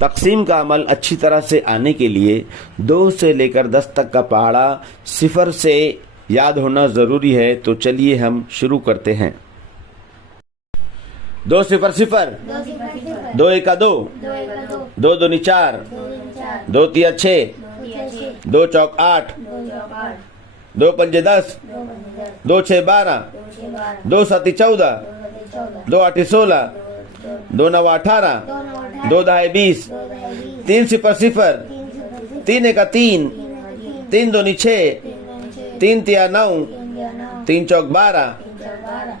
तक़सीम का अमल अच्छी तरह से आने के लिए 2 से लेकर 10 तक का पहाड़ा सिफर से याद होना ज़रूरी है। तो चलिए हम शुरू करते हैं। 2 0 0, 2 1 2, 2 2 4, 2 3 6, 2 4 8, 2 5 10, 2 6 12, 2 7 14, 2 8 16, 2 9 18, 2 10 20, 3 0 0, 3 1 3, 3 2 6, 3 3 9, 3 4 12,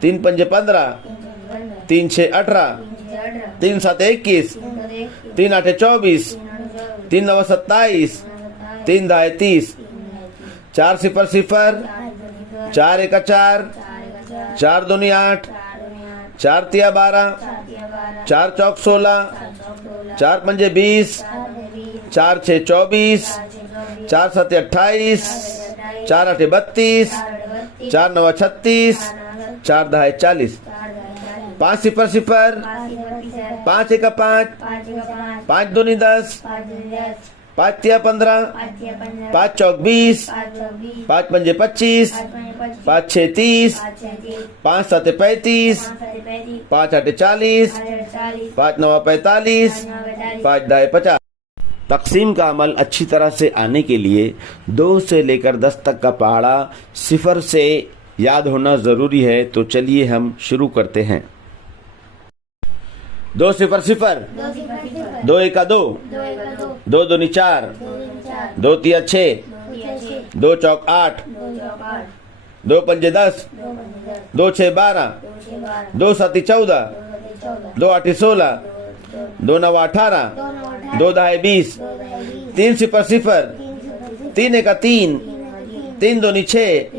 3 5 15, 3 6 18, 3 7 21, 3 8 24, 3 9 27, 3 10 30, 4 0 0, 4 1 4, 4 2 8, 4 3 12, 4 4 16, 4 5 20, 4 6 24, 4 7 28, 4 8 32, 4 9 36, 4 10 40, 5 0 0, 5 1 5, 5 2 10, 5 3 15, 5 4 20, 5 5 25, 5 6 30, 5 7 35, 5 8 40, 5 9 45, 5 10 50। तक़सीम का अमल अच्छी तरह से आने के लिए 2 से लेकर 10 तक का पहाड़ा सिफर से याद होना ज़रूरी है। तो चलिए हम शुरू करते हैं। 2 0 0, 2 1 2, 2 2 4, 2 3 6, 2 4 8, 2 5 10, 2 6 12, 2 7 14, 2 8 16, 2 9 18, 2 10 20, 3 0 0, 3 1 3, 3 2 6,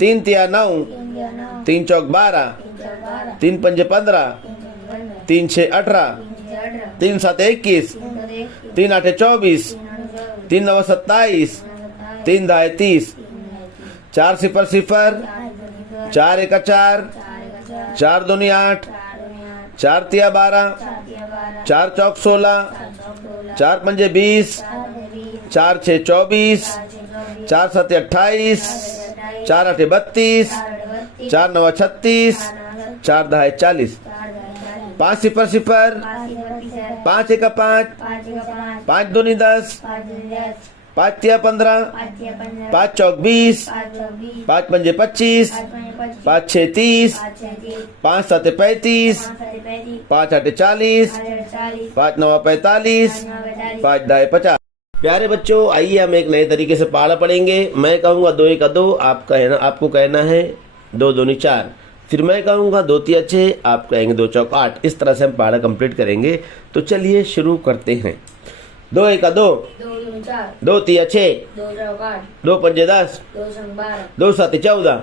3 3 9, 3 4 12, 3 5 15, 3 6 18, 3 7 21, 3 8 24, 3 9 27, 3 10 30, 4 0 0, 4 1 4, 4 2 8, 4 3 12, 4 4 16, 4 5 20, 4 6 24, 4 7 28, 4 8 32, 4 9 36, 4 10 40, 5 0 0, 5 1 5, 5 2 10, 5 3 15, 5 4 20, 5 5 25, 5 6 30, 5 7 35, 5 8 40, 5 9 45, 5 10 50। प्यारे बच्चों, आइए हम एक नए तरीके से पहाड़ा पढ़ेंगे। मैं कहूँगा 2 1 2, आपको कहना है 2 2 4। फिर मैं कहूँगा 2 3 6, आप कहेंगे 2 4 8। इस तरह से हम पहाड़ा कंप्लीट करेंगे। तो चलिए शुरू करते हैं। 2 1 2, 2 3 6, 2 5 10, 2 7 14,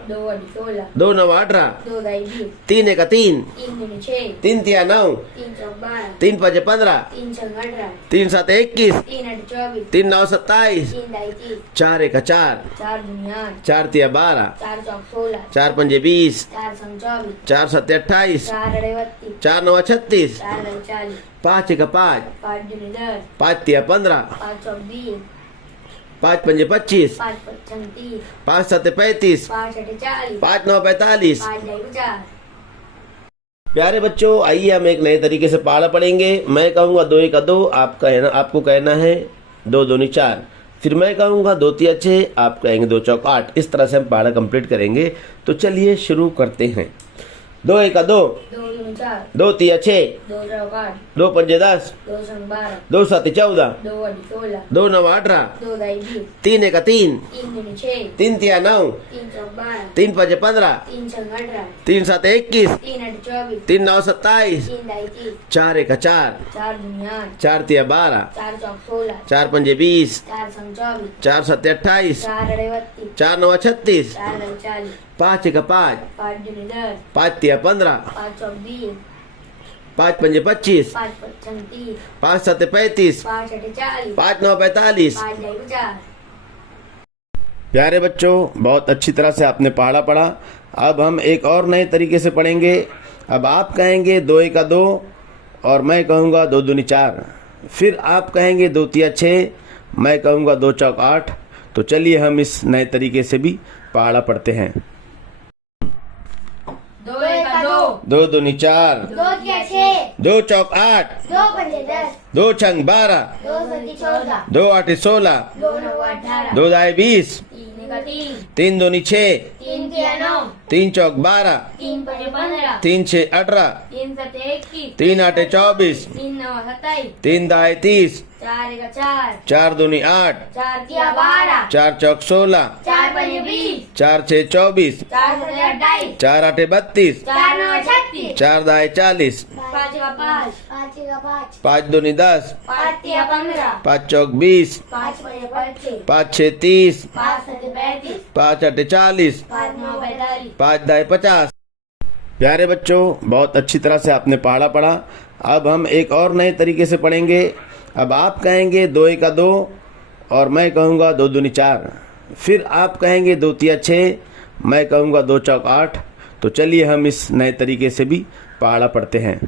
2 9 18, 3 1 3, 3 3 9, 3 5 15, 3 7 21, 3 9 27, 4 1 4, 4 3 12, 4 5 20, 4 7 28, 4 9 36, 5 1 5, 5 3 15, 5 5 25, 5 7 35, 5 9 45। प्यारे बच्चों, आइए हम एक नए तरीके से पहाड़ा पढ़ेंगे। मैं कहूँगा 2 1 2, आपको कहना है 2 2 4। फिर मैं कहूँगा 2 3 6, आप कहेंगे 2 4 8। इस तरह से हम पहाड़ा कंप्लीट करेंगे। तो चलिए शुरू करते हैं। 2 1 2, 2 3 6, 2 5 10, 2 7 14, 2 9 18, 3 1 3, 3 3 9, 3 5 15, 3 7 21, 3 9 27, 4 1 4, 4 3 12, 4 5 20, 4 7 28, 4 9 36, 5 1 5, 5 3 15, 5 5 25, 5 7 35, 5 9 45। प्यारे बच्चों, बहुत अच्छी तरह से आपने पहाड़ा पढ़ा। अब हम एक और नए तरीके से पढ़ेंगे। अब आप कहेंगे 2 1 2 और मैं कहूँगा 2 2 4। फिर आप कहेंगे 2 तिया 6, मैं कहूँगा 2 चौक 8। तो चलिए हम इस नए तरीके से भी पहाड़ा पढ़ते हैं। 2 एका 2, 2 दूनी 4, 2 तिया 6, 2 चौक 8, 2 पंजे 10, 2 छंग 12, 2 सत्ती 14, 2 आठे 16, 2 नऊ 18, 2 दाए 20, 3 एका 3, 3 दूनी 6, 3 तिया 9, 3 चौक 12, 3 पंजे 15, 3 6 18, 3 सत्ते 21, 3 आठे 24, 3 नऊ 27, 3 दाए 30, 4 एका 4, 4 दूनी 8, 4 तिया 12, 4 चौक 16, 4 पंजे 20, 4 6 24, 4 सत्ते 28, 4 आठे 32, 4 नऊ 36, 4 दाए 40, 5 एका 5, 5 दूनी 10, 5 तिया 15, 5 चौक 20, 5 पंजे 25, 5 6 30, 5 सत्ते 35, 5 आठे 40, 5 नऊ 45। 5 दाए 50। प्यारे बच्चों, बहुत अच्छी तरह से आपने पहाड़ा पढ़ा। अब हम एक और नए तरीके से पढ़ेंगे। अब आप कहेंगे 2 एका 2 और मैं कहूँगा 2 दूनी 4। फिर आप कहेंगे 2 तिया 6, मैं कहूँगा 2 चौक 8। तो चलिए हम इस नए तरीके से भी पहाड़ा पढ़ते हैं।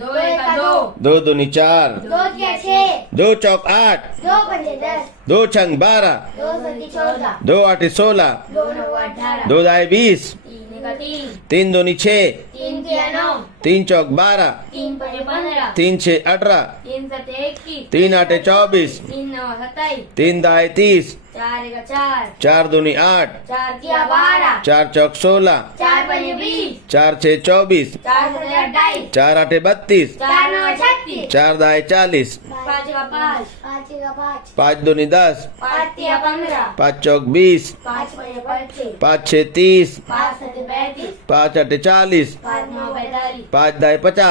2 एका 2, 2 दूनी 4, 2 तिया 6, 2 चौक 8, 2 पंजे 10, 2 छंग 12, 2 सत्ती 14, 2 आठे 16, 2 नऊ 18, 2 दाए 20, 3 एका 3, 3 दूनी 6, 3 तिया 9, 3 चौक 12, 3 पंजे 15, 3 6 18, 3 सत्ते 21, 3 आठे 24, 3 नऊ 27, 3 दाए 30, 4 एका 4, 4 दूनी 8, 4 तिया 12, 4 चौक 16, 4 पंजे 20, 4 6 24, 4 सत्ते 28, 4 आठे 32, 4 नऊ 36, 4 दाए 40, 5 एका 5, 5 दूनी 10, 5 तिया 15, 5 चौक 20, 5 पंजे 25, 5 6 30, 5 सत्ते 35, 5 आठे 40, 5 नऊ 45। 5 दाए 50।